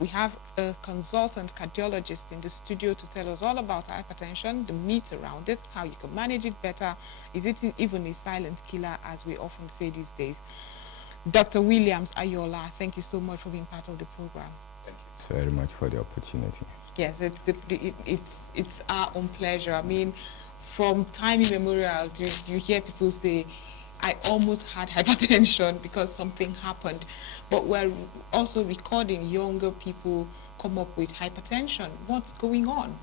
We have a consultant cardiologist in the studio to tell us all about hypertension, the myths around it, how you can manage it better. Is it even a silent killer, as we often say these days? Dr. Williams Ayola, thank you so much for being part of the program. Thank you very much for the opportunity. Yes, it's our own pleasure. I mean, from time immemorial, you hear people say, I almost had hypertension because something happened. But we're also recording younger people come up with hypertension. What's going on?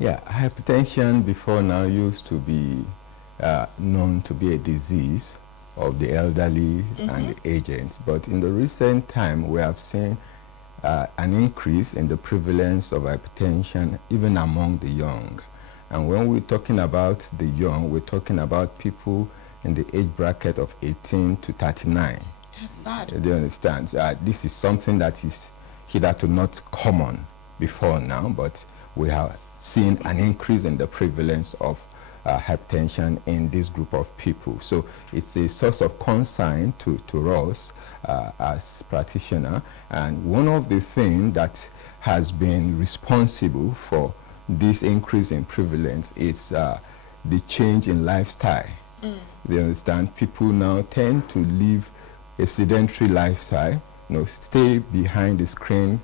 Yeah, hypertension before now used to be known to be a disease of the elderly and the aged. But in the recent time, we have seen an increase in the prevalence of hypertension even among the young. And when we're talking about the young, we're talking about people in the age bracket of 18 to 39. That's sad. Do you understand? This is something that is hitherto not common before now, but we have seen an increase in the prevalence of hypertension in this group of people. So it's a source of concern to us as practitioners. And one of the things that has been responsible for this increase in prevalence is the change in lifestyle. You understand? People now tend to live a sedentary lifestyle, stay behind the screen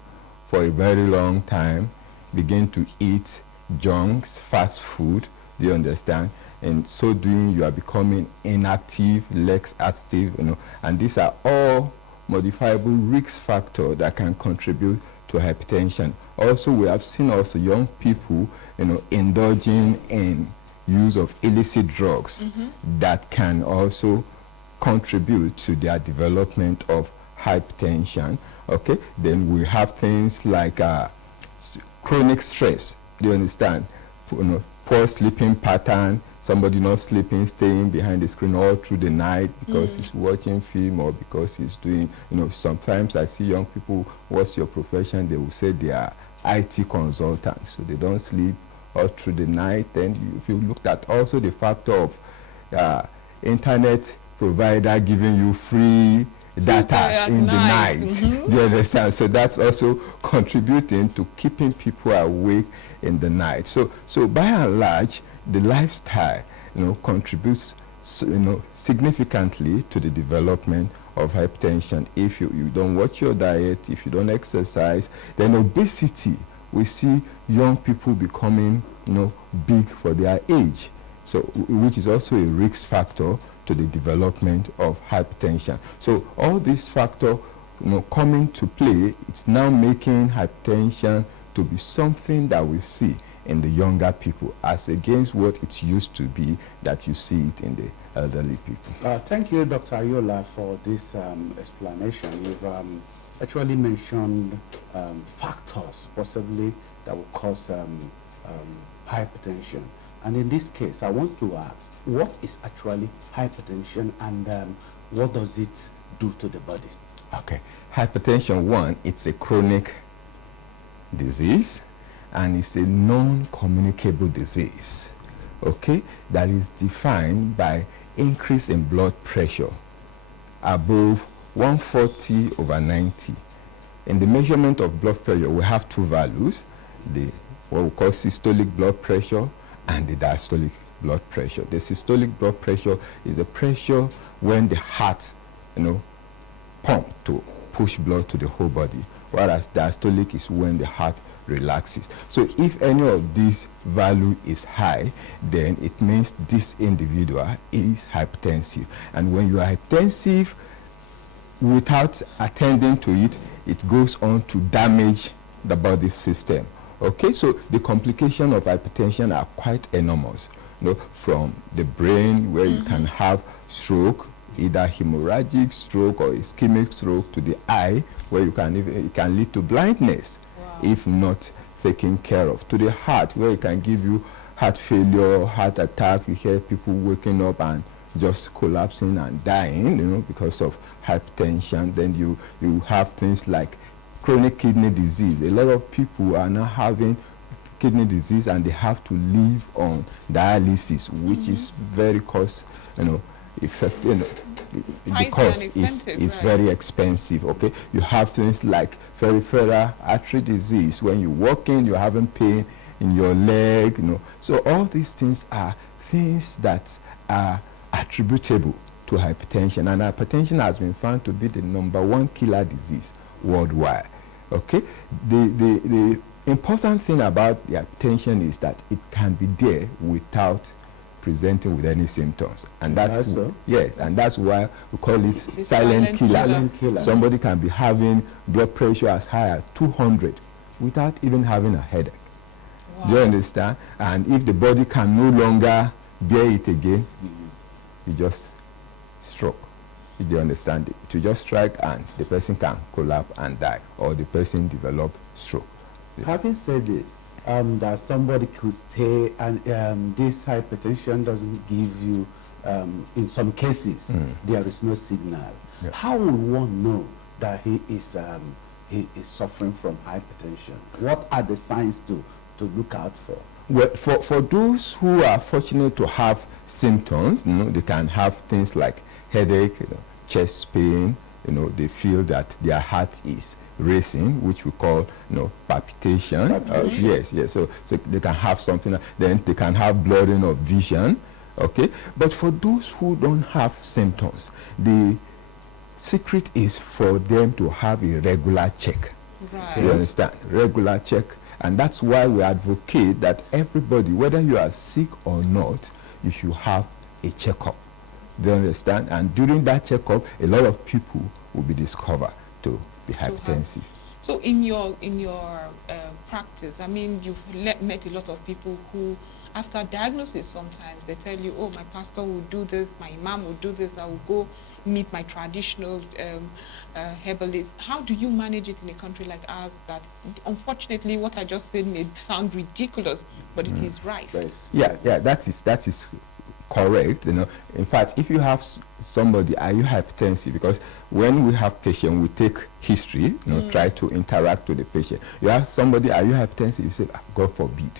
for a very long time, begin to eat junks, fast food, you understand? And so doing, you are becoming inactive, less active, and these are all modifiable risk factors that can contribute to hypertension. Also, we have seen also young people, indulging in use of illicit drugs that can also contribute to their development of hypertension. Okay, then we have things like chronic stress. Do you understand? Poor sleeping pattern, somebody not sleeping, staying behind the screen all through the night because he's watching film or because he's doing, sometimes I see young people, what's your profession? They will say they are IT consultants, so they don't sleep all through the night. Then if you looked at also the factor of internet provider giving you free data in the night. Do you understand? So that's also contributing to keeping people awake in the night. So by and large, the lifestyle, contributes, significantly to the development of hypertension. If you don't watch your diet, if you don't exercise, then obesity, we see young people becoming, big for their age. So, which is also a risk factor to the development of hypertension. So all these factors, coming to play, it's now making hypertension to be something that we see in the younger people as against what it used to be that you see it in the elderly people. Thank you, Dr. Ayola, for this explanation. You've actually mentioned factors possibly that will cause hypertension. And in this case, I want to ask, what is actually hypertension and what does it do to the body? Okay. Hypertension, one, it's a chronic disease and it's a non-communicable disease, okay, that is defined by increase in blood pressure above 140/90. In the measurement of blood pressure, we have two values, what we call systolic blood pressure and the diastolic blood pressure. The systolic blood pressure is the pressure when the heart, pump to push blood to the whole body, whereas diastolic is when the heart relaxes. So if any of these value is high, then it means this individual is hypertensive. And when you are hypertensive, without attending to it, it goes on to damage the body system. Okay, so the complications of hypertension are quite enormous. From the brain, where you can have stroke, either hemorrhagic stroke or ischemic stroke, to the eye, where it can lead to blindness if not taken care of, to the heart, where it can give you heart failure, heart attack. You hear people waking up and just collapsing and dying, because of hypertension. Then you have things like chronic kidney disease. A lot of people are now having kidney disease and they have to live on dialysis, which is very effect, you know, the Pricey cost and is expensive, right. very expensive. Okay, you have things like peripheral artery disease. When you walk in, you're having pain in your leg, you know. So all these things are things that are attributable to hypertension, and hypertension has been found to be the #1 killer disease worldwide. Okay, the important thing about the hypertension is that it can be there without presenting with any symptoms, and that's so? yes, and that's why we call it It's a silent killer. Silent killer. Somebody can be having blood pressure as high as 200 without even having a headache. Wow. Do you understand? And if the body can no longer bear it again, you just stroke. Do you understand? It will just strike and the person can collapse and die, or the person develop stroke. Having said this, that somebody could stay and this hypertension doesn't give you, in some cases, there is no signal. Yeah. How will one know that he is suffering from hypertension? What are the signs to look out for? Well, for those who are fortunate to have symptoms, you know, they can have things like headache, you know, chest pain, you know, they feel that their heart is racing, which we call, you know, palpitation. Yes. So they can have something, then they can have blurring of vision. Okay, but for those who don't have symptoms, the secret is for them to have a regular check. Right. You understand? Regular check. And that's why we advocate that everybody, whether you are sick or not, you should have a checkup. Do you understand? And during that checkup, a lot of people will be discovered to be hypertensive. So in your practice, I mean, you've met a lot of people who, after diagnosis, sometimes they tell you, oh, my pastor will do this, my imam will do this, I will go meet my traditional herbalist. How do you manage it in a country like ours that, unfortunately, what I just said may sound ridiculous, but it is right? Yeah, that is correct. You know, in fact, if you have somebody, are you hypertensive? Because when we have patient, we take history, you know, try to interact with the patient. You ask somebody, are you hypertensive? You say, God forbid.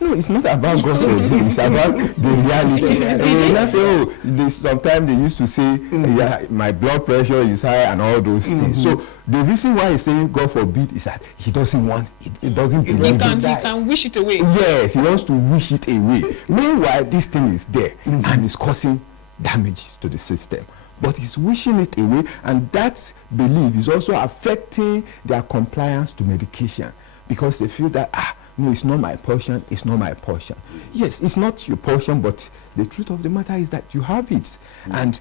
No, it's not about God forbid. It's about the reality. And not say, oh, sometimes they used to say, yeah, my blood pressure is high and all those things. So the reason why he's saying God forbid is that he doesn't want it. He doesn't believe it. He can wish it away. Yes, he wants to wish it away. Meanwhile, this thing is there and it's causing damage to the system. But he's wishing it away, and that belief is also affecting their compliance to medication, because they feel that, no, it's not my portion, it's not my portion. Yes, it's not your portion, but the truth of the matter is that you have it. And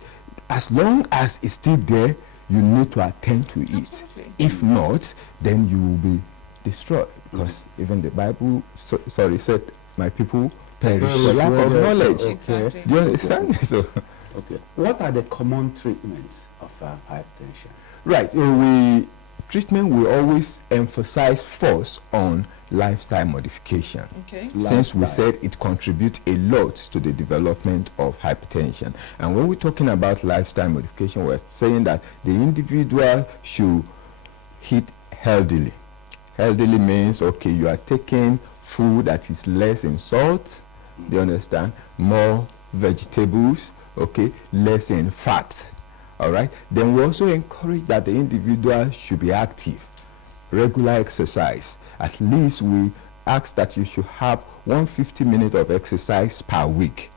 as long as it's still there, you need to attend to it. Absolutely. If not, then you will be destroyed. Because even the Bible, said, my people perish for lack of knowledge. Exactly. Do you understand? So, okay. What are the common treatments of hypertension? right. Treatment will always emphasize first on lifestyle modification. Okay. Since we said it contributes a lot to the development of hypertension. And when we're talking about lifestyle modification, we're saying that the individual should eat healthily. Healthily means, okay, you are taking food that is less in salt, do you understand? More vegetables, okay, less in fat. All right. Then we also encourage that the individual should be active, regular exercise. At least we ask that you should have 150 minutes of exercise per week.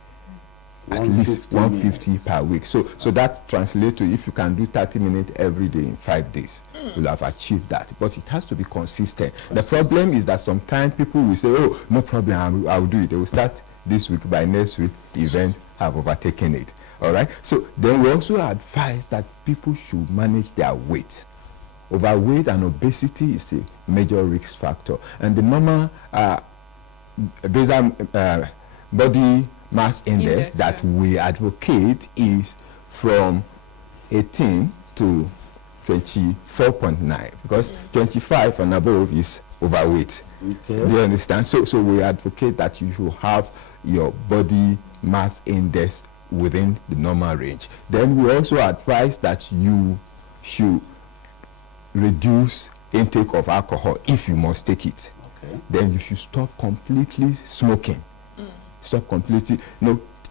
At least 150 per week. So that translates to, if you can do 30 minutes every day in 5 days, you'll have achieved that. But it has to be consistent. The problem is that sometimes people will say, oh, no problem, I'll do it. They will start this week, by next week, the event have overtaken it. All right. So then we also advise that people should manage their weight. Overweight and obesity is a major risk factor, and the normal basal body mass index that we advocate is from 18 to 24.9, because 25 and above is overweight. Okay. Do you understand? So we advocate that you should have your body mass index within the normal range. Then we also advise that you should reduce intake of alcohol if you must take it. Okay. Then you should stop completely smoking. Stop completely.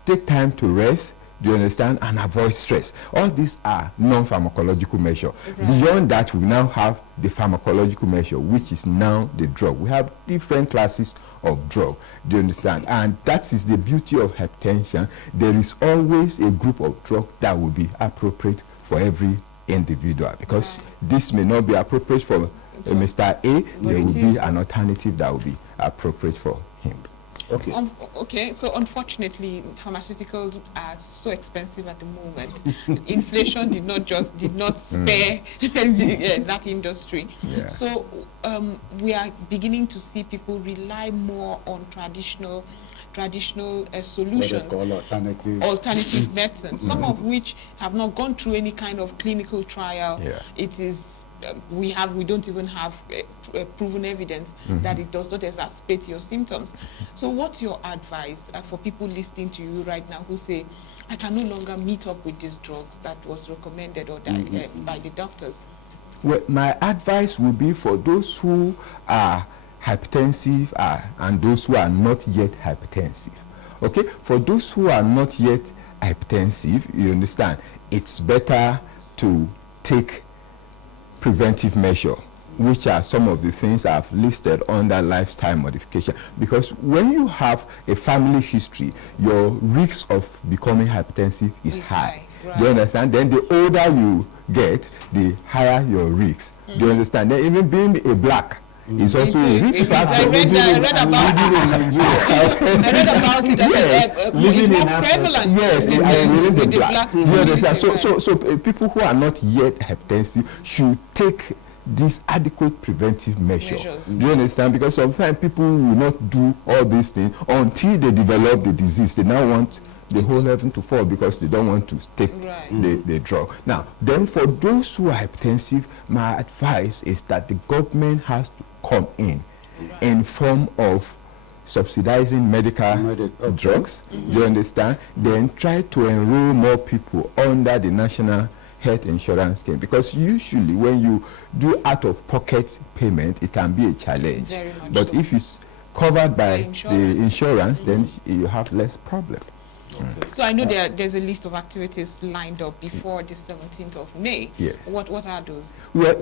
Take time to rest. Do you understand? And avoid stress. All these are non-pharmacological measures. Right. Beyond that, we now have the pharmacological measure, which is now the drug. We have different classes of drug. Do you understand? And that is the beauty of hypertension. There is always a group of drugs that will be appropriate for every individual, because this may not be appropriate for Mr. A. There will be an alternative that will be appropriate for him. Okay. Okay, so unfortunately, pharmaceuticals are so expensive at the moment. Inflation did not spare that industry. Yeah. So we are beginning to see people rely more on traditional solutions, What they call alternative medicine, some of which have not gone through any kind of clinical trial. Yeah. It is we don't even have proven evidence that it does not exacerbate your symptoms. So what's your advice for people listening to you right now who say, I can no longer meet up with these drugs that was recommended or by the doctors? Well, my advice would be for those who are hypertensive and those who are not yet hypertensive. Okay, for those who are not yet hypertensive, you understand, it's better to take preventive measure, which are some of the things I've listed under lifestyle modification. Because when you have a family history, your risk of becoming hypertensive is high. Right. Do you understand? Then the older you get, the higher your risk. Do you understand? Then even being a black is also a risk factor. I read about it. It's more prevalent. Yes, with the the black. black You understand? community, So people who are not yet hypertensive should take these adequate preventive measures. Do you understand? Because sometimes people will not do all these things until they develop the disease. They now want the whole heaven to fall because they don't want to take the drug. Now, then for those who are hypertensive, my advice is that the government has to come in form of subsidizing medical drugs. Do you understand? Then try to enroll more people under the national health insurance scheme, because usually when you do out-of-pocket payment, it can be a challenge. Very much but so. if it's covered by the insurance, then you have less problem. So I know there's a list of activities lined up before the 17th of May. Yes. What are those? Well,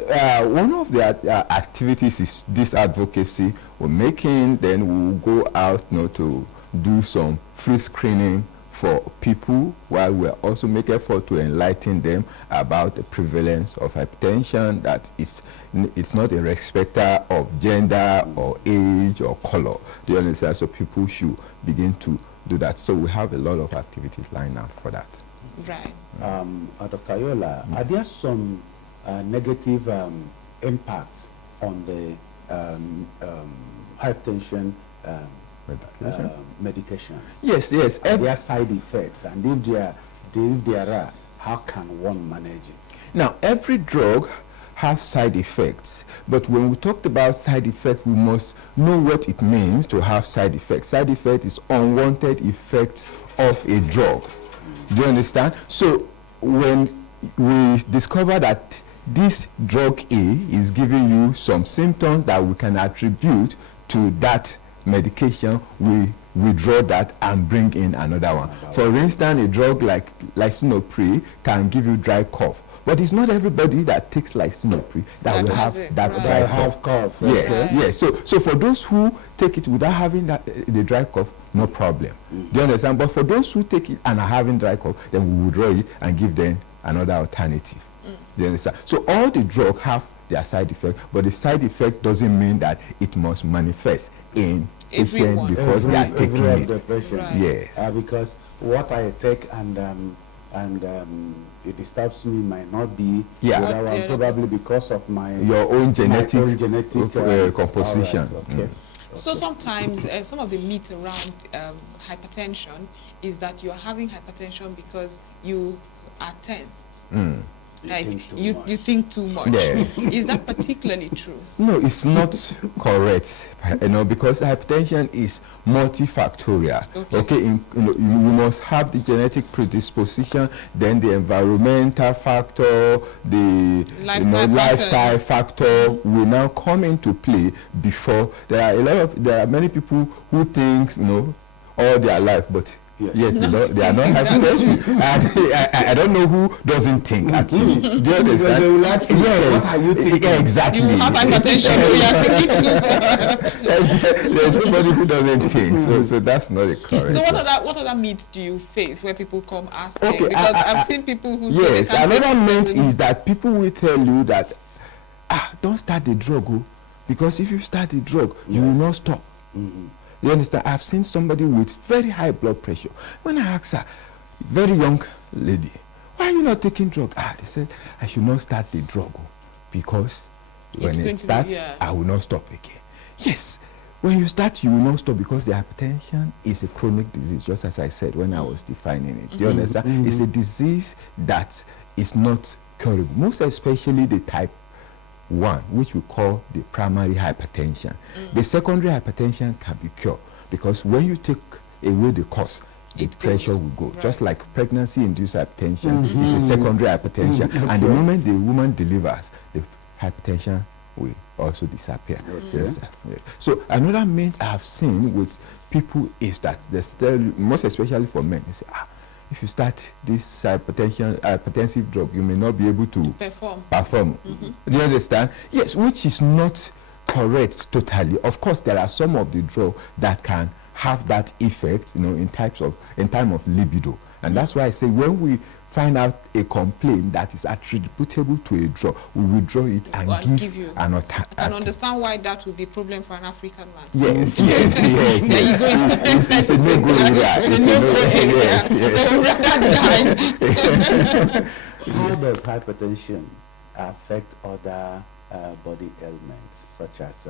one of the activities is this advocacy we're making. Then we'll go out to do some free screening for people, while we're also making effort to enlighten them about the prevalence of hypertension, that it's not a respecter of gender or age or color. Do you understand? So people should begin to do that. So we have a lot of activities lined up for that. Right. Dr. Yola, are there some negative impacts on the hypertension medication? Yes. Are there side effects? And if there are, how can one manage it? Now, every drug has side effects, but when we talked about side effects, we must know what it means to have side effects. Side effect is unwanted effects of a drug. Do you understand? So when we discover that this drug A is giving you some symptoms that we can attribute to that medication, we withdraw that and bring in another one. For instance, a drug like lisinopril can give you dry cough. But it's not everybody that takes lisinopril that will have that dry cough. Yes. So for those who take it without having the dry cough, no problem. Do you understand? But for those who take it and are having dry cough, then we withdraw it and give them another alternative. Do you understand? So all the drugs have their side effect, but the side effect doesn't mean that it must manifest in patients because they are taking it. Right. Yes. Because what I take and it disturbs me might not be probably because of your own genetic Right, composition. okay. So sometimes some of the myths around hypertension is that you're having hypertension because you are tensed. Like you think too much. Yes. Is that particularly true? No, it's not correct. Because hypertension is multifactorial. Okay, you must have the genetic predisposition, then the environmental factor, the lifestyle factor will now come into play before. There are many people who think all their life, but Yes, they are not hypertensive. And I don't know who doesn't think, actually. Do you understand? They will ask you, what are you thinking? Yeah, exactly. You have hypertension, so you are thinking too much. There's nobody who doesn't think, so that's not a correct. So what other myths do you face where people come asking? Okay, Because I've seen people who say yes, they can't another take myth certain- is that people will tell you that don't start the drug, because if you start the drug, you will not stop. You understand? I've seen somebody with very high blood pressure. When I asked her, very young lady, why are you not taking drug? They said I should not start the drug because when it starts, I will not stop again. Yes, when you start, you will not stop, because the hypertension is a chronic disease, just as I said when I was defining it. Do you understand? It's a disease that is not curable, most especially the type 1, which we call the primary hypertension. The secondary hypertension can be cured, because when you take away the cause, the pressure will go. Right. Just like pregnancy-induced hypertension is a secondary hypertension, and the moment the woman delivers, the hypertension will also disappear. Yes. So another myth I have seen with people is that they still, most especially for men, they say, if you start this hypertensive drug, you may not be able to perform. Do you understand? Yes, which is not correct totally. Of course, there are some of the drugs that can have that effect, in time of libido, and that's why I say when we find out a complaint that is attributable to a drug, we withdraw it and give you an alternative. I can understand why that would be a problem for an African man. Yes. There you go into it's a no-go area. They would rather die. How does hypertension affect other body ailments, such as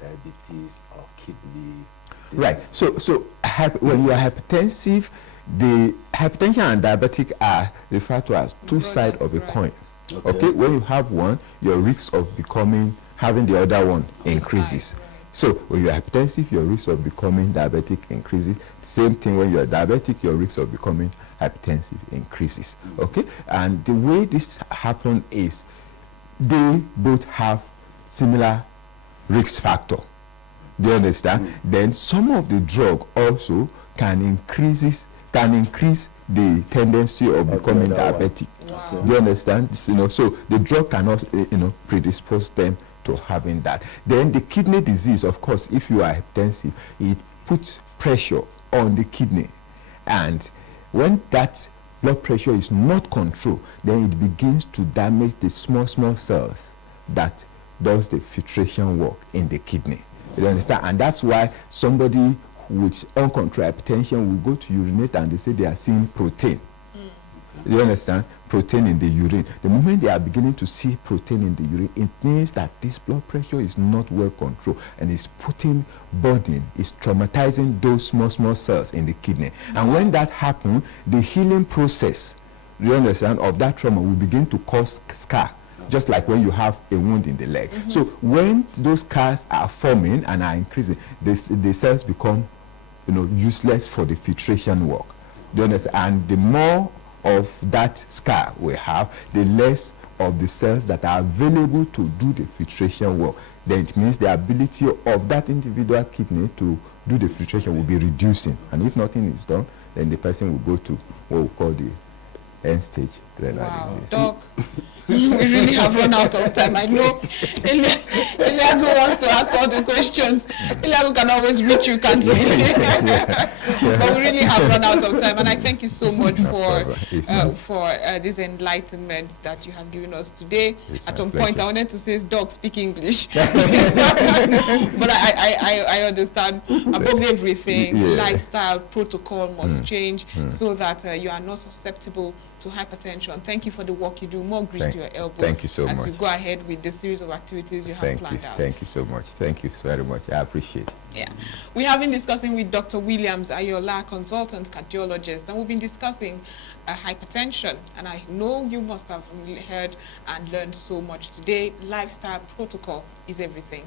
diabetes or kidney disease? Right. So when you are hypertensive, the hypertension and diabetic are referred to as two sides of a coin. Okay. When you have one, your risk of having the other one increases. So when you are hypertensive, your risk of becoming diabetic increases. Same thing when you are diabetic, your risk of becoming hypertensive increases. Okay. And the way this happens is they both have similar risk factor. Do you understand? Then some of the drug also can increase the tendency of becoming diabetic. Wow. Do you understand? So the drug cannot, predispose them to having that. Then the kidney disease, of course, if you are hypertensive, it puts pressure on the kidney, and when that blood pressure is not controlled, then it begins to damage the small cells that does the filtration work in the kidney. You understand? And that's why somebody with uncontrolled hypertension will go to urinate and they say they are seeing protein. You understand? Protein in the urine. The moment they are beginning to see protein in the urine, it means that this blood pressure is not well controlled and is putting burden, is traumatizing those small cells in the kidney. And when that happens, the healing process, you understand, of that trauma will begin to cause scar. Just like when you have a wound in the leg. So when those scars are forming and are increasing, the cells become, useless for the filtration work. Do you understand? And the more of that scar we have, the less of the cells that are available to do the filtration work. Then it means the ability of that individual kidney to do the filtration will be reducing. And if nothing is done, then the person will go to what we call the end-stage renal disease. Doc, we really have run out of time. I know Eliago wants to ask all the questions. Eliago can always reach you, can't he? But we really have run out of time, and I thank you so much for this enlightenment that you have given us today. At some point, I wanted to say, Doc, speak English. But I understand. Above everything, lifestyle protocol must change so that you are not susceptible to hypertension. Thank you for the work you do. More grease to your elbow. Thank you so much. As you go ahead with the series of activities you have planned out. Thank you so much. Thank you very much. I appreciate it. Yeah. We have been discussing with Dr. Williams Ayola, consultant cardiologist, and we've been discussing hypertension. And I know you must have heard and learned so much today. Lifestyle protocol is everything.